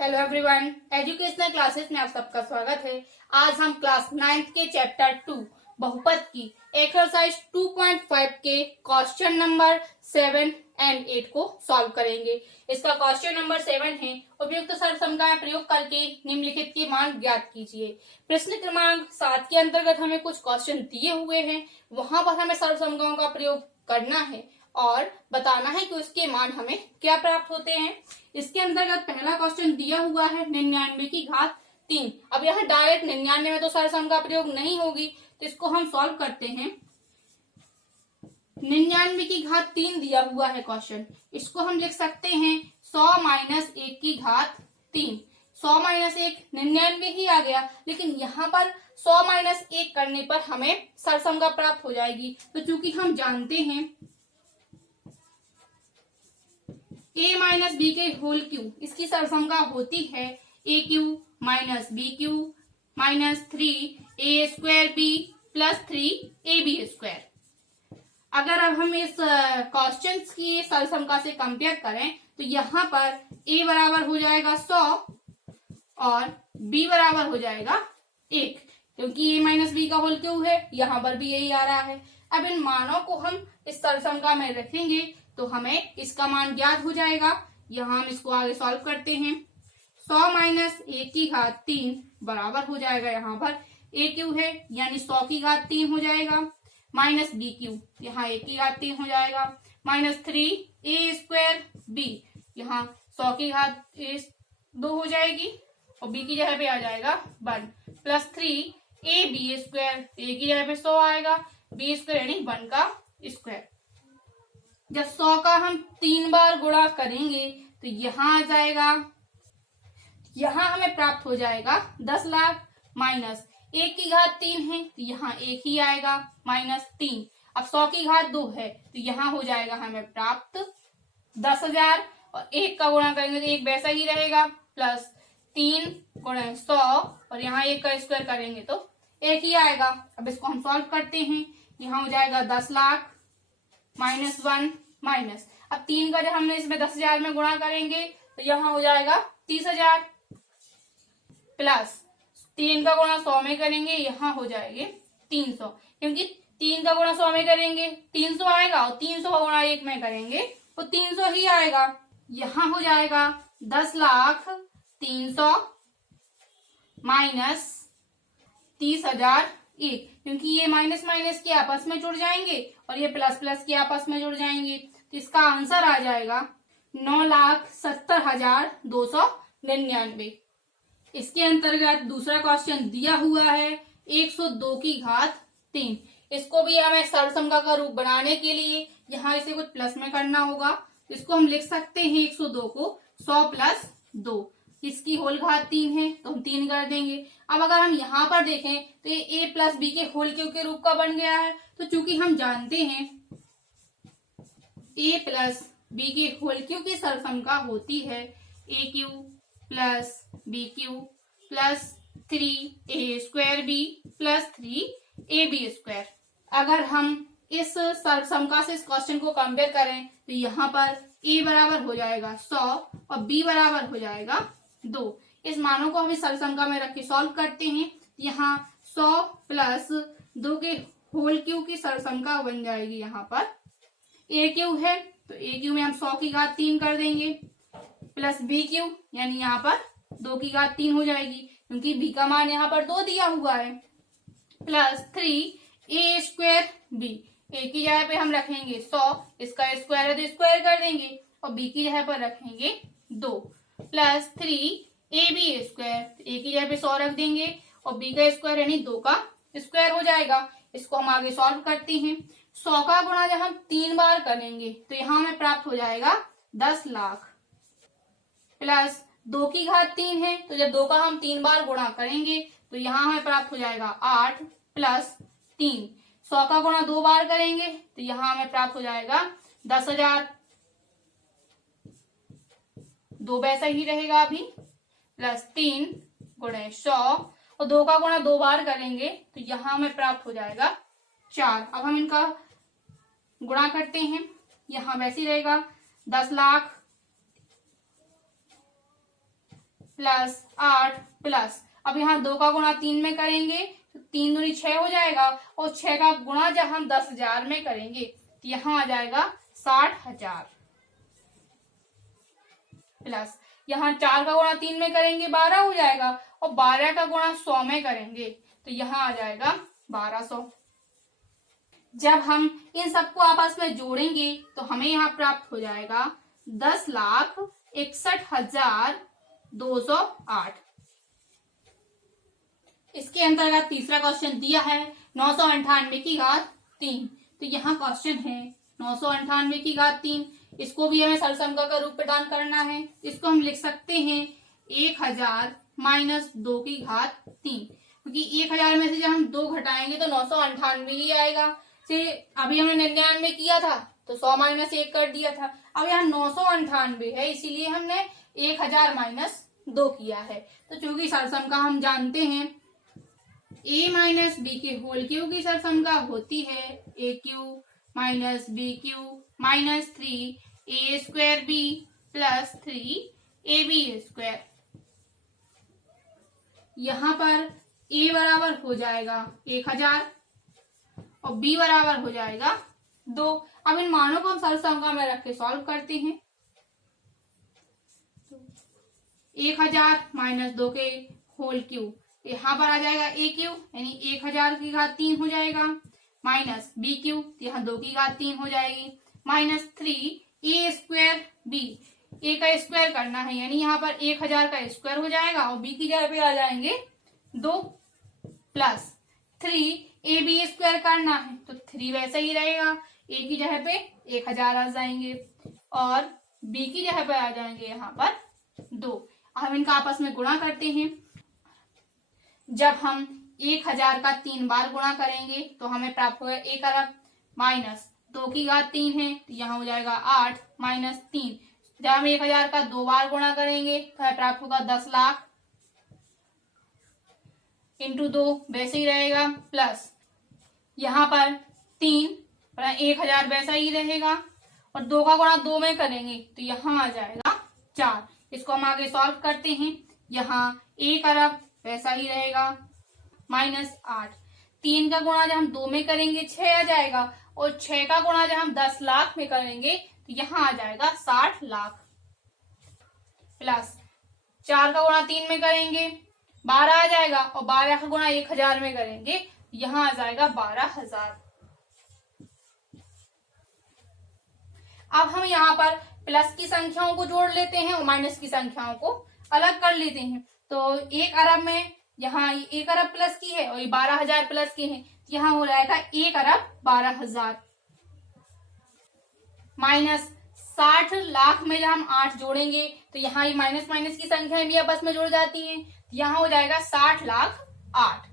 Hello everyone, educational classes में आप सबका स्वागत है। आज हम क्लास 9th के चैप्टर 2 बहुपद की एक्सरसाइज 2.5 के क्वेश्चन नंबर 7 एंड 8 को सॉल्व करेंगे। इसका क्वेश्चन नंबर 7 है, उपयुक्त सर्वसमता प्रयोग करके निम्नलिखित के मान ज्ञात कीजिए। प्रश्न क्रमांक 7 के अंतर्गत हमें कुछ क्वेश्चन दिए हुए हैं, वहां पर हमें सर्वसमताओं का प्रयोग करना है और बताना है कि उसके मान हमें क्या प्राप्त होते हैं। इसके अंतर्गत पहला क्वेश्चन दिया हुआ है 99 की घात 3। अब यहाँ डायरेक्ट 99 में तो सरसम का प्रयोग नहीं होगी, तो इसको हम सॉल्व करते हैं। 99 की घात 3 दिया हुआ है क्वेश्चन, इसको हम लिख सकते हैं 100 माइनस 1 की घात 3। 100 माइनस 1 99 ही आ गया, लेकिन यहाँ पर 100 माइनस 1 करने पर हमें सरसम का प्राप्त हो जाएगी। तो चूंकि हम जानते हैं a माइनस बी के होल क्यू, इसकी सरसमगा होती है a cube minus B cube minus 3 a² b plus 3 ab²। अगर अब हम इस क्वेश्चन की सरसमगा से कंपेयर करें तो यहाँ पर a बराबर हो जाएगा 100 और b बराबर हो जाएगा 1, क्योंकि a माइनस बी का होल क्यू है, यहाँ पर भी यही आ रहा है। अब इन मानों को हम इस सरसमगा में रखेंगे तो हमें इसका मान ज्ञात हो जाएगा। यहाँ हम इसको आगे सॉल्व करते हैं। 100 माइनस 1 की घात 3 बराबर हो जाएगा, यहाँ पर ए क्यू है यानी 100 की घात 3 हो जाएगा, माइनस बी क्यू यहाँ 1 की घात 3 हो जाएगा, माइनस 3 a² b यहाँ 100 की घात 2 हो जाएगी और b की जगह पे आ जाएगा 1 प्लस 3 ab², a की जगह पे 100 आएगा, b² यानी 1 का स्क्वायर। जब 100 का हम 3 बार गुणा करेंगे तो यहाँ आ जाएगा, यहाँ हमें प्राप्त हो जाएगा 10 लाख माइनस 1 की घात 3 है तो यहाँ 1 ही आएगा माइनस 3। अब 100 की घात 2 है तो यहाँ हो जाएगा हमें प्राप्त 10,000 और 1 का गुणा करेंगे तो 1 वैसा ही रहेगा प्लस 3 गुणा 100 और यहाँ 1 का स्क्वायर करेंगे तो 1 ही आएगा। अब इसको हम सॉल्व करते हैं, यहाँ हो जाएगा 10 लाख माइनस 1 माइनस, अब 3 का जब हमने इसमें 10,000 में गुणा करेंगे तो यहाँ हो जाएगा 30,000 प्लस 3 का गुणा 100 में करेंगे, यहाँ हो जाएंगे 300, क्योंकि 3 का गुणा 100 में करेंगे 300 आएगा और 300 का गुणा 1 में करेंगे तो 300 ही आएगा। यहाँ हो जाएगा 10 लाख 300 माइनस 30,000 1, क्योंकि ये माइनस माइनस के आपस में जुड़ जाएंगे और ये प्लस प्लस के आपस में जुड़ जाएंगे, तो इसका आंसर आ जाएगा 9,70,299। इसके अंतर्गत दूसरा क्वेश्चन दिया हुआ है 102 की घात 3। इसको भी हमें सर्वसमता का रूप बनाने के लिए यहाँ इसे कुछ प्लस में करना होगा, इसको हम लिख सकते हैं 102 को 100 प्लस 2, इसकी होल घात 3 है तो हम 3 कर देंगे। अब अगर हम यहाँ पर देखें तो ये a प्लस बी के होल क्यू के रूप का बन गया है, तो चूंकि हम जानते हैं a प्लस बी के होल क्यू की सरसमता होती है a cube plus b cube plus 3 a² b plus 3 ab²। अगर हम इस सरसमता से इस क्वेश्चन को कंपेयर करें तो यहाँ पर a बराबर हो जाएगा 100 और b बराबर हो जाएगा 2। इस मानों को हम इस सरसमता में रख के सॉल्व करते हैं, यहाँ 100 प्लस 2 के होल क्यू की सरसमता बन जाएगी, यहाँ पर ए क्यू है तो ए क्यू में हम 100 की घात 3 कर देंगे प्लस बी क्यू यानी यहाँ पर 2 की घात 3 हो जाएगी, क्योंकि बी का मान यहाँ पर 2 दिया हुआ है, प्लस 3 a² b, ए की जगह पे हम रखेंगे 100, इसका स्क्वायर है तो स्क्वायर कर देंगे और बी की जगह पर रखेंगे 2 प्लस 3 ab², ए की जगह पे 100 रख देंगे और बी का स्क्वायर यानी 2 का स्क्वायर हो जाएगा। इसको हम आगे सॉल्व करते हैं। 100 का गुणा जब हम 3 बार करेंगे तो यहाँ हमें प्राप्त हो जाएगा 10 लाख प्लस 2 की घात 3 है तो जब 2 का हम 3 बार गुणा करेंगे तो यहाँ हमें प्राप्त हो जाएगा 8 प्लस 3। 100 का गुणा 2 बार करेंगे तो यहाँ हमें प्राप्त हो जाएगा 10,000, 2 वैसा ही रहेगा अभी, प्लस 3 गुणे 100 और 2 का गुणा 2 बार करेंगे तो यहाँ हमें प्राप्त हो जाएगा 4। अब हम इनका गुणा करते हैं, यहाँ वैसे ही रहेगा 10 लाख प्लस 8 प्लस, अब यहाँ 2 का गुणा 3 में करेंगे तो 3 दूनी 6 हो जाएगा, और 6 का गुणा जब हम 10,000 में करेंगे तो यहाँ आ जाएगा 60,000 प्लस, यहाँ 4 का गुणा 3 में करेंगे 12 हो जाएगा, और 12 का गुणा 100 में करेंगे तो यहाँ आ जाएगा 1200। जब हम इन सबको आपस में जोड़ेंगे तो हमें यहाँ प्राप्त हो जाएगा 10,61,208। इसके अंतर्गत तीसरा क्वेश्चन दिया है 998 की घात 3। तो यहाँ क्वेश्चन है 998 की घात 3, इसको भी हमें सरसंख्या का रूप प्रदान करना है। इसको हम लिख सकते हैं 1000 माइनस 2 की घात 3, क्योंकि 1000 में से जब हम 2 घटाएंगे तो 998 ही आएगा। से अभी हमने 99 किया था तो 100 माइनस 1 कर दिया था, अब यहाँ 998 है इसीलिए हमने 1000 माइनस 2 किया है। तो चूंकि सरसंख्या हम जानते हैं a माइनस बी के होल क्यूब की सरसंख्या होती है a cube minus B cube minus 3a² b plus 3ab²। यहाँ पर a बराबर हो जाएगा 1000 और b बराबर हो जाएगा 2। अब इन मानों को हम सरसंख्या में रख के सॉल्व करते हैं। 1000 माइनस 2 के होल क्यूब, यहाँ पर आ जाएगा ए क्यूब यानी 1000 की घात 3 हो जाएगा, माइनस बी क्यूब यहाँ 2 की घात 3 हो जाएगी, माइनस 3a² b, a का स्क्वायर करना है यानी यहाँ पर 1000 का स्क्वायर हो जाएगा और b की जगह पे आ जाएंगे 2, प्लस 3ab² करना है तो 3 वैसे ही रहेगा, a की जगह पे 1000 आ जाएंगे और b की जगह पे आ जाएंगे यहाँ पर 2। हम इनका आपस में गुणा करते हैं। जब हम 1000 का 3 बार गुणा करेंगे तो हमें प्राप्त होगा 1 अरब, माइनस 2 की घात 3 है तो यहाँ हो जाएगा 8 माइनस 3। जब हम 1000 का 2 बार गुणा करेंगे तो हमें प्राप्त होगा 10 लाख, इंटू 2 वैसे ही रहेगा, प्लस यहाँ पर 3 1000 वैसा ही रहेगा और 2 का गुणा 2 में करेंगे तो यहाँ आ जाएगा 4। इसको हम आगे सॉल्व करते हैं। यहाँ 1 अरब वैसा ही रहेगा, माइनस 8, 3 का गुणा जब हम 2 में करेंगे 6 आ जाएगा और 6 का गुणा जब हम 10 लाख में करेंगे तो यहाँ आ जाएगा 60 लाख, प्लस 4 का गुणा 3 में करेंगे 12 आ जाएगा और 12 का गुणा 1000 में करेंगे यहाँ आ जाएगा 12,000। अब हम यहाँ पर प्लस की संख्याओं को जोड़ लेते हैं और माइनस की संख्याओं को अलग कर लेते हैं। तो 1 अरब में यहाँ 1 अरब प्लस की है और ये 12,000 प्लस की है, यहाँ हो जाएगा 1 अरब 12,000, माइनस 60 लाख में जब हम 8 जोड़ेंगे तो यहाँ ये माइनस माइनस की संख्याएं भी आपस में जुड़ जाती हैं, यहाँ हो जाएगा 60 लाख 8।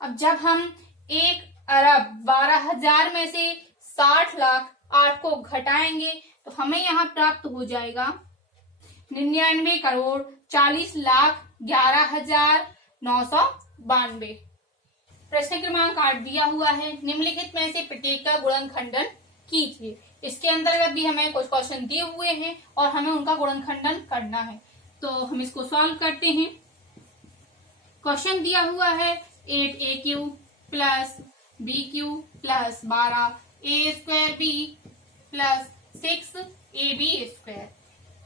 अब जब हम 1 अरब 12,000 में से 60 लाख 8 को घटाएंगे तो हमें यहाँ प्राप्त हो जाएगा 99 करोड़ 40 लाख 11,992। प्रश्न क्रमांक 8 दिया हुआ है, निम्नलिखित में से प्रत्येक का गुणनखंडन कीजिए। इसके अंतर्गत भी हमें कुछ क्वेश्चन दिए हुए हैं और हमें उनका गुणनखंडन करना है, तो हम इसको सॉल्व करते हैं। क्वेश्चन दिया हुआ है 8a³ plus b³ plus 12a² b plus 6ab²।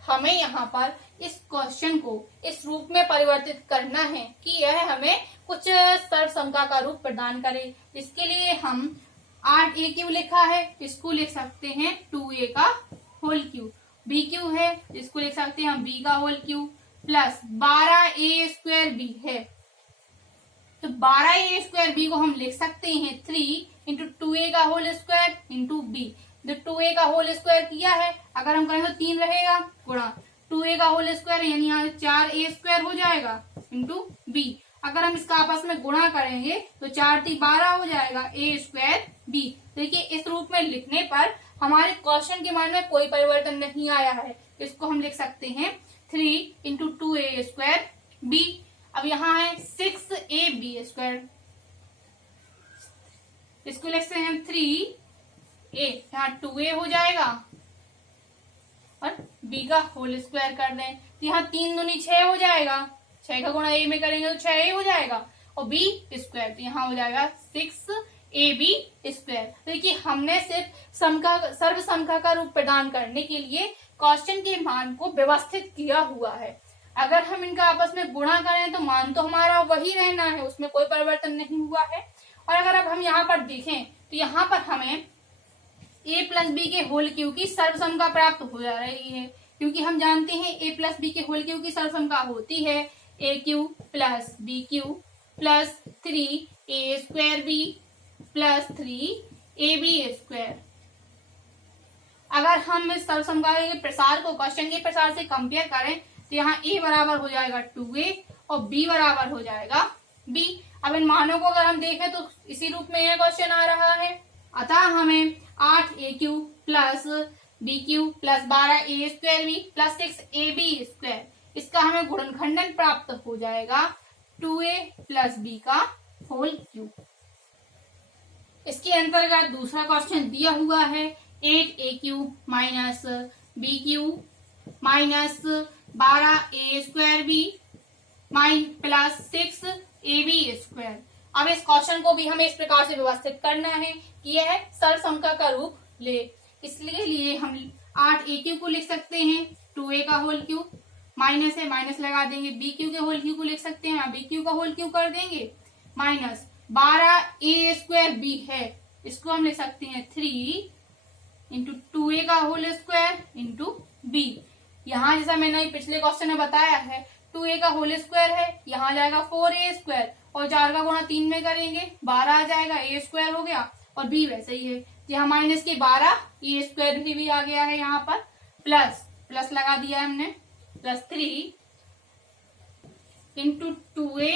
हमें यहाँ पर इस क्वेश्चन को इस रूप में परिवर्तित करना है कि यह हमें कुछ सरसंख्या का रूप प्रदान करे। इसके लिए हम 8a³ लिखा है, इसको लिख सकते हैं 2a का होल क्यूब, b³ है इसको लिख सकते हैं हम b का whole cube, plus 12a² b है तो 12a² b को हम लिख सकते हैं 3 इंटू 2a का होल स्क्वायर इंटू b। जो 2a का होल स्क्वायर किया है अगर हम करें तो 3 रहेगा गुणा 2a का होल स्क्वायर यानी यहाँ 4a² हो जाएगा इंटू b। अगर हम इसका आपस में गुणा करेंगे तो 4 3 12 हो जाएगा a² b। देखिए इस रूप में लिखने पर हमारे क्वेश्चन के मान में कोई परिवर्तन नहीं आया है, इसको हम लिख सकते हैं 3 इंटू 2a² b। अब यहाँ है 6ab², इसको लिख सकते हैं 3a, यहाँ 2a हो जाएगा और b का होल स्क्वायर कर दें तो यहाँ 3 दूनी 6 हो जाएगा, 6 का गुणा ए में करेंगे तो 6a हो जाएगा, और बी स्क्वायर तो यहाँ हो जाएगा 6ab स्क्वायर। तो देखिए हमने सिर्फ सर्व संख्या का रूप प्रदान करने के लिए क्वेश्चन के मान को व्यवस्थित किया हुआ है। अगर हम इनका आपस में गुणा करें तो मान तो हमारा वही रहना है, उसमें कोई परिवर्तन नहीं हुआ है। और अगर अब हम यहाँ पर देखें तो यहाँ पर हमें a प्लस बी के होल क्यूब की सर्वसंख्या प्राप्त हो जा रही है, क्योंकि हम जानते हैं a प्लस बी के होल क्यूब की सर्वसंख्या होती है a cube plus B cube plus 3a square B plus 3ab square. अगर हम इस सर्वसंख्या के प्रसार को क्वेश्चन के प्रसार से कंपेयर करें तो यहाँ a बराबर हो जाएगा 2a और b बराबर हो जाएगा b। अब इन मानों को अगर हम देखें तो इसी रूप में यह क्वेश्चन आ रहा है, अतः हमें 8a cube plus B cube plus 12a square B plus 6ab square, इसका हमें गुणनखंडन प्राप्त हो जाएगा 2a प्लस b का होल क्यूब। इसके अंतर्गत दूसरा क्वेश्चन दिया हुआ है 8a cube minus B cube minus 12a square B plus 6ab square. अब इस क्वेश्चन को भी हमें इस प्रकार से व्यवस्थित करना है कि यह सर्वसंख्या का रूप ले, इसलिए लिए हम 8a क्यूब को लिख सकते हैं 2a का होल क्यूब, माइनस है माइनस लगा देंगे, बी क्यूब के होल क्यूब को लिख सकते हैं, बी क्यूब का होल क्यूब कर देंगे, माइनस 12a स्क्वायर बी है, इसको हम लिख सकते हैं 3 इंटू 2a का होल स्क्वायर इंटू बी। यहाँ जैसा मैंने पिछले क्वेश्चन में बताया है 2a का होल स्क्वायर है, यहाँ जाएगा 4a स्क्वायर और 4 का गुणा 3 में करेंगे 12 आ जाएगा, a स्क्वायर हो गया और b वैसे ही है, यहाँ माइनस के 12 a स्क्वायर भी आ गया है, यहाँ पर प्लस लगा दिया हमने plus 3 into 2a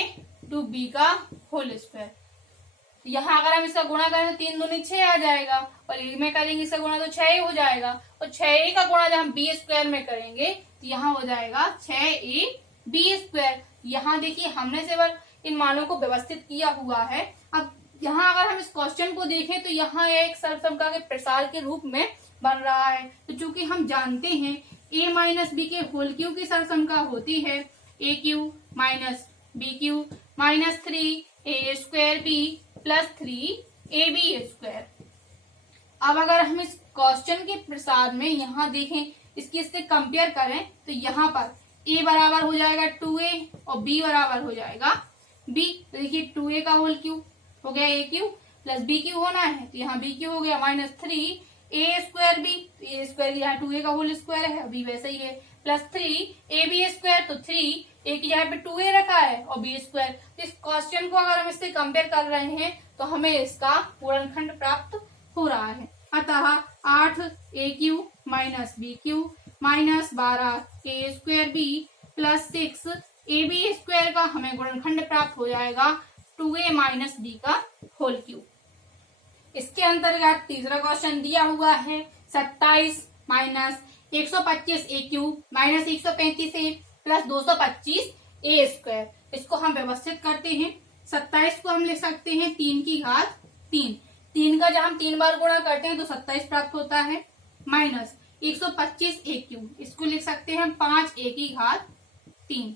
to b का होल स्क्वायर। यहाँ अगर हम इसका गुणा करें तो 3 दूनी 6 आ जाएगा और a में करेंगे इसका गुणा तो 6 हो जाएगा, और 6a का गुणा जब हम b स्क्वायर में करेंगे तो यहाँ हो जाएगा 6ab स्क्वायर। यहाँ देखिए हमने केवल इन मानों को व्यवस्थित किया हुआ है। अब यहाँ अगर हम इस क्वेश्चन को देखें तो यहाँ एक सर्वसंख्या के प्रसार के रूप में बन रहा है, तो चूंकि हम जानते हैं a माइनस बी के होल क्यूब की सर्वसंख्या होती है a cube minus B cube minus 3a square B plus 3ab square. अब अगर हम इस क्वेश्चन के प्रसार में यहाँ देखें, इससे कंपेयर करें तो यहाँ पर a बराबर हो जाएगा 2a और b बराबर हो जाएगा b। तो देखिए 2a का होल क्यूब हो गया a cube plus b cube होना है तो यहाँ b क्यूब हो गया minus 3a square b, a square यहाँ 2a का होल स्क्वायर है, b वैसे ही है, प्लस 3ab स्क्वायर तो 3 a की यहाँ पे 2a रखा है और b स्क्वायर। तो इस क्वेश्चन को अगर हम इससे कंपेयर कर रहे हैं तो हमें इसका गुणनखंड प्राप्त हो रहा है, अतः 8a cube minus B cube minus 12a square B plus 6ab square का हमें गुणनखंड प्राप्त हो जाएगा 2a माइनस बी का होल क्यूब। इसके अंतर्गत तीसरा क्वेश्चन दिया हुआ है 27 minus 125a cube minus 135a plus 225a square. इसको हम व्यवस्थित करते हैं, 27 को हम लिख सकते हैं 3 की घात 3 का जब हम 3 बार गुणा करते हैं तो 27 प्राप्त होता है, माइनस 125a क्यूब, इसको लिख सकते हैं 5a की घात 3।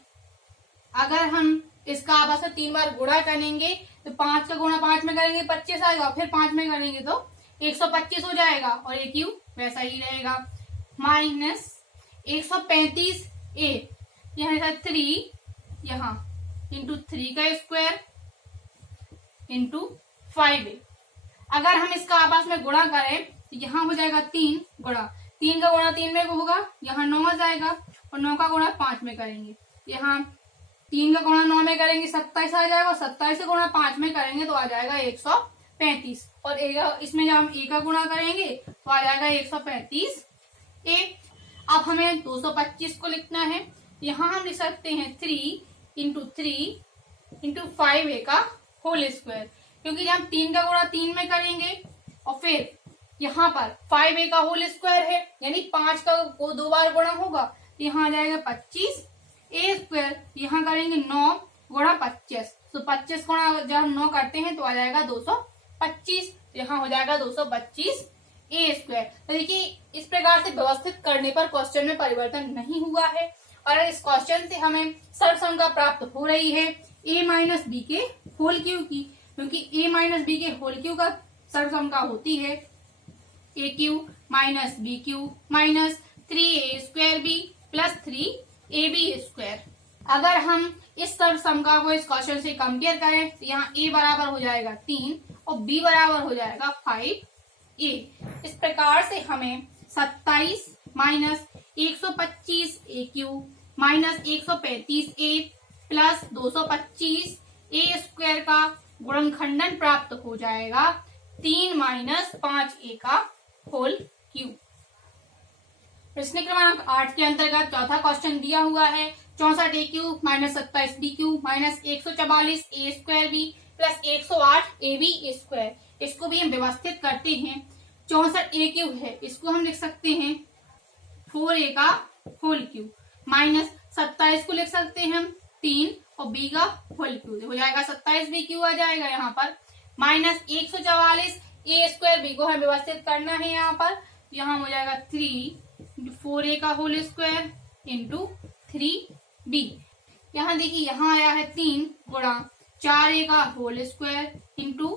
अगर हम इसका आपस में 3 बार गुणा करेंगे तो 5 का गुणा 5 में करेंगे 25 आएगा, फिर 5 में करेंगे तो 125 हो जाएगा और a क्यूब वैसा ही रहेगा, माइनस 135a यहाँ 3 यहाँ इंटू 3 का स्क्वायर इंटू 5a। अगर हम इसका आपस में गुणा करें तो यहाँ हो जाएगा 3 गुणा 3 का गुणा 3 में होगा, यहाँ 9 आ जाएगा और 9 का गुणा 5 में करेंगे, यहाँ 3 का गुणा 9 में करेंगे 27 आ जाएगा, 27 का गुणा 5 में करेंगे तो आ जाएगा 135 और इसमें जब हम a का गुणा करेंगे तो आ जाएगा 135a। अब हमें 225 को लिखना है, यहाँ हम लिख सकते हैं 3 इंटू 3 इंटू 5a का होल स्क्वायर, क्योंकि जब हम 3 का गुणा 3 में करेंगे और फिर यहाँ पर 5a का होल स्क्वायर है यानी 5 का को 2 बार गुणा होगा तो यहाँ आ जाएगा 25a स्क्वायर, यहाँ करेंगे 9 गुणा 25 तो 25 गुणा जब हम 9 करते हैं तो आ जाएगा 225, यहाँ हो जाएगा 225a स्क्वायर। तो देखिए इस प्रकार से व्यवस्थित करने पर क्वेश्चन में परिवर्तन नहीं हुआ है और इस क्वेश्चन से हमें सर्वसंख्या प्राप्त हो रही है a माइनस बी के होल क्यू की, क्योंकि a माइनस बी के होल क्यू का सर्वसंख्या होती है a cube minus B cube minus 3a² plus 3ab²। अगर हम इस सर्वसंख्या को इस क्वेश्चन से कंपेयर करें तो यहाँ a बराबर हो जाएगा 3 और b बराबर हो जाएगा 5a। इस प्रकार से हमें 27 minus 125 a cube minus 135a plus 225 a² का गुणनखंडन प्राप्त हो जाएगा 3 माइनस 5a का होल क्यू। प्रश्न क्रमांक 8 के अंतर्गत चौथा क्वेश्चन दिया हुआ है 64 a cube minus 27 b cube minus 144 a² b plus 108 ab²। इसको भी हम व्यवस्थित करते हैं। 64 ए क्यू है, इसको हम लिख सकते हैं 4a का होल क्यू माइनस 27 को लिख सकते हैं हम 3 और b का होल क्यू हो जाएगा 27 बी क्यू आ जाएगा यहाँ पर माइनस 144 a² बी को हमें व्यवस्थित करना है यहाँ पर, यहाँ हो जाएगा 3 4a का होल स्क्वायर इंटू 3b। यहाँ देखिए यहाँ आया है 3 गुणा 4a का होल स्क्वायर इंटू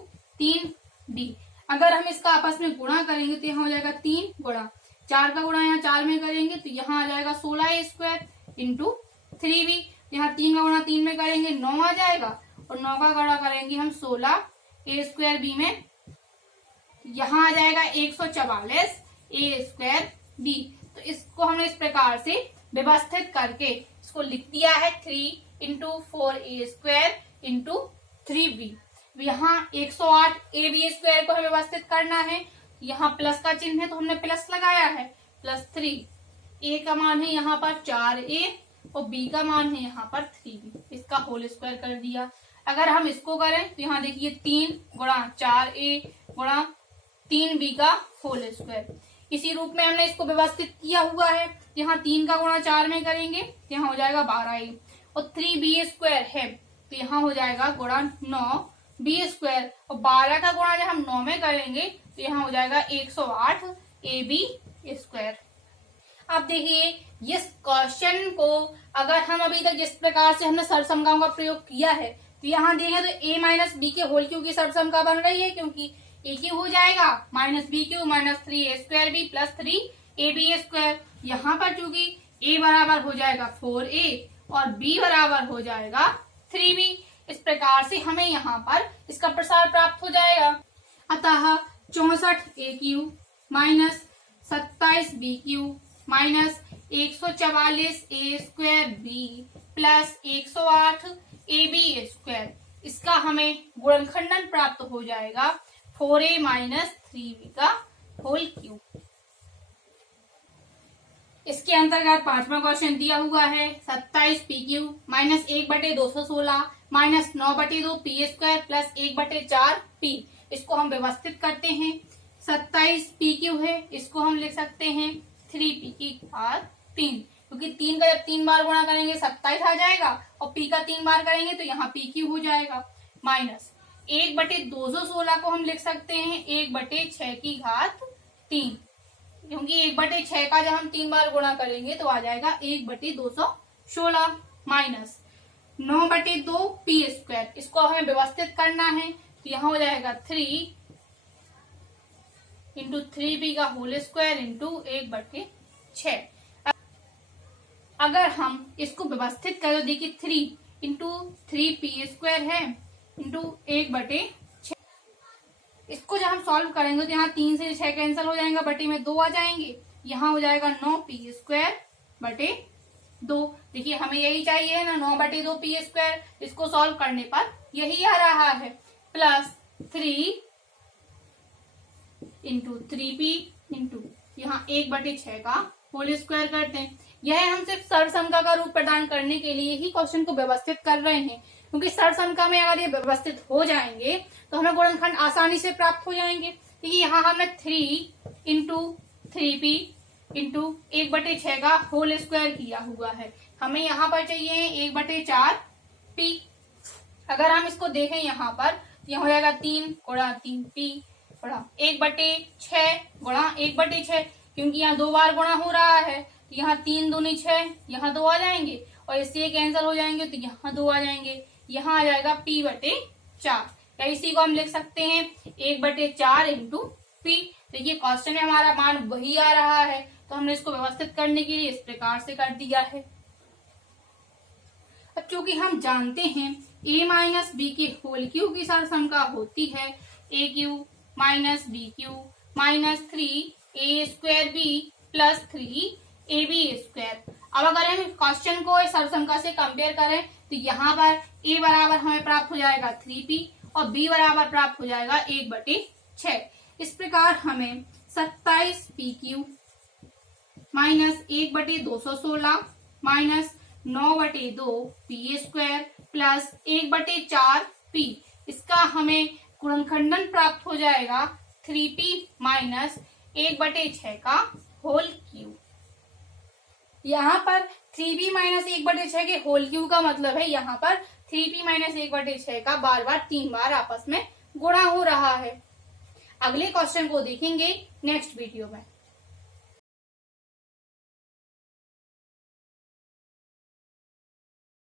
3b। अगर हम इसका आपस में गुणा करेंगे तो यहाँ हो जाएगा 3 गुणा 4 का गुणा यहाँ 4 में करेंगे तो यहाँ आ जाएगा 16a² इंटू 3b। यहाँ 3 का गुणा 3 में करेंगे 9 आ जाएगा और 9 का गुणा करेंगे हम 16a² b में, यहाँ आ जाएगा 144 a² b। तो इसको हमने इस प्रकार से व्यवस्थित करके इसको लिख दिया है 3 इंटू 4a² इंटू 3b। यहाँ 108 ab² को हमें व्यवस्थित करना है, यहाँ प्लस का चिन्ह है तो हमने प्लस लगाया है प्लस 3। a का मान है यहाँ पर 4a और b का मान है यहाँ पर 3b, इसका होल स्क्वायर कर दिया। अगर हम इसको करें तो यहाँ देखिए 3 गुणा 4a गुणा 3b का होल स्क्वायर, इसी रूप में हमने इसको व्यवस्थित किया हुआ है। यहाँ 3 का गुणा 4 में करेंगे तो यहाँ हो जाएगा 12a और 3b² है तो यहाँ हो जाएगा गुणा 9b² और 12 का गुणा जब हम 9 में करेंगे तो यहाँ हो जाएगा 108 ab²। अब देखिए इस क्वेश्चन को अगर हम अभी तक जिस प्रकार से हमने सर्वसंख्याओं का प्रयोग किया है तो यहाँ देखें तो a माइनस बी के होल क्यू की सर्वसंख्या बन रही है, क्योंकि ए क्यू हो जाएगा minus B cube minus 3a² B plus 3ab²। यहाँ पर चूंकि a बराबर हो जाएगा 4a और b बराबर हो जाएगा 3b, इस प्रकार से हमें यहाँ पर इसका प्रसार प्राप्त हो जाएगा। अतः 64 a cube minus 27 b cube minus 144 a² b plus 108 ab², इसका हमें गुणनखंडन प्राप्त हो जाएगा 4a माइनस 3b का होल क्यू। इसके अंतर्गत पांचवा क्वेश्चन दिया हुआ है 27 P Q minus 1/216 minus 9/2 p² plus 1/4 p। इसको हम व्यवस्थित करते हैं। 27 पी क्यू है, इसको हम लिख सकते हैं 3p की घात 3, क्योंकि 3 का जब 3 बार गुणा करेंगे 27 आ जाएगा और p का 3 बार करेंगे तो यहाँ पी क्यू हो जाएगा माइनस 1/216 को हम लिख सकते हैं 1/6 की घात 3, क्योंकि 1/6 का जब हम 3 बार गुणा करेंगे तो आ जाएगा 1/216 माइनस 9/2 p²। इसको हमें व्यवस्थित करना है तो यहाँ हो जाएगा 3 इंटू 3b का होल स्क्वायर इंटू 1/6। अगर हम इसको व्यवस्थित करें तो देखिए 3 इंटू 3p² है इंटू 1/6। इसको जब हम सॉल्व करेंगे तो यहाँ 3 से 6 कैंसिल हो जाएगा, बटे में 2 आ जाएंगे, यहाँ हो जाएगा 9p² बटे 2। देखिए हमें यही चाहिए ना 9/2 p², इसको सॉल्व करने पर यही आ रहा है प्लस 3 इंटू 3p इंटू यहाँ 1/6 का होल स्क्वायर करते हैं। यह हम सिर्फ सर्वसंख्या का रूप प्रदान करने के लिए ही क्वेश्चन को व्यवस्थित कर रहे हैं, क्योंकि सर्वसंख्या में अगर ये व्यवस्थित हो जाएंगे तो हमें गुणनखंड आसानी से प्राप्त हो जाएंगे। देखिए यहाँ हमने 3 इंटू 3p इंटू 1/6 का होल स्क्वायर किया हुआ है, हमें यहाँ पर चाहिए 1/4 p। अगर हम इसको देखें यहाँ पर यह हो जाएगा 3 गुणा 3p गुणा 1/6 गुणा 1/6, क्योंकि यहाँ 2 बार गुणा हो रहा है तो यहाँ 3 दूनी 6, यहाँ 2 आ जाएंगे और इससे ये कैंसिल हो जाएंगे तो यहाँ 2 आ जाएंगे, यहाँ आ जाएगा p/4। या इसी को हम लिख सकते हैं 1/4 इंटू पी। देखिए क्वेश्चन में हमारा मान वही आ रहा है, तो हमने इसको व्यवस्थित करने के लिए इस प्रकार से कर दिया है। अब चूंकि हम जानते हैं a माइनस बी के होल क्यूब की सरसंख्या होती है a cube minus B cube minus 3a²b plus 3ab²। अब अगर हम क्वेश्चन को इस सरसंख्या से कंपेयर करें तो यहाँ पर a बराबर हमें प्राप्त हो जाएगा 3p और b बराबर प्राप्त हो जाएगा 1/6। इस प्रकार हमें 27pq minus 1/216 minus 9/2pa² plus 1/4p, इसका हमें गुणनखंडन प्राप्त हो जाएगा 3p माइनस 1/6 का होल क्यूब। यहाँ पर 3p माइनस 1/6 के होल क्यूब का मतलब है यहाँ पर 3p माइनस 1/6 का बार बार 3 बार आपस में गुणा हो रहा है। अगले क्वेश्चन को देखेंगे नेक्स्ट वीडियो में।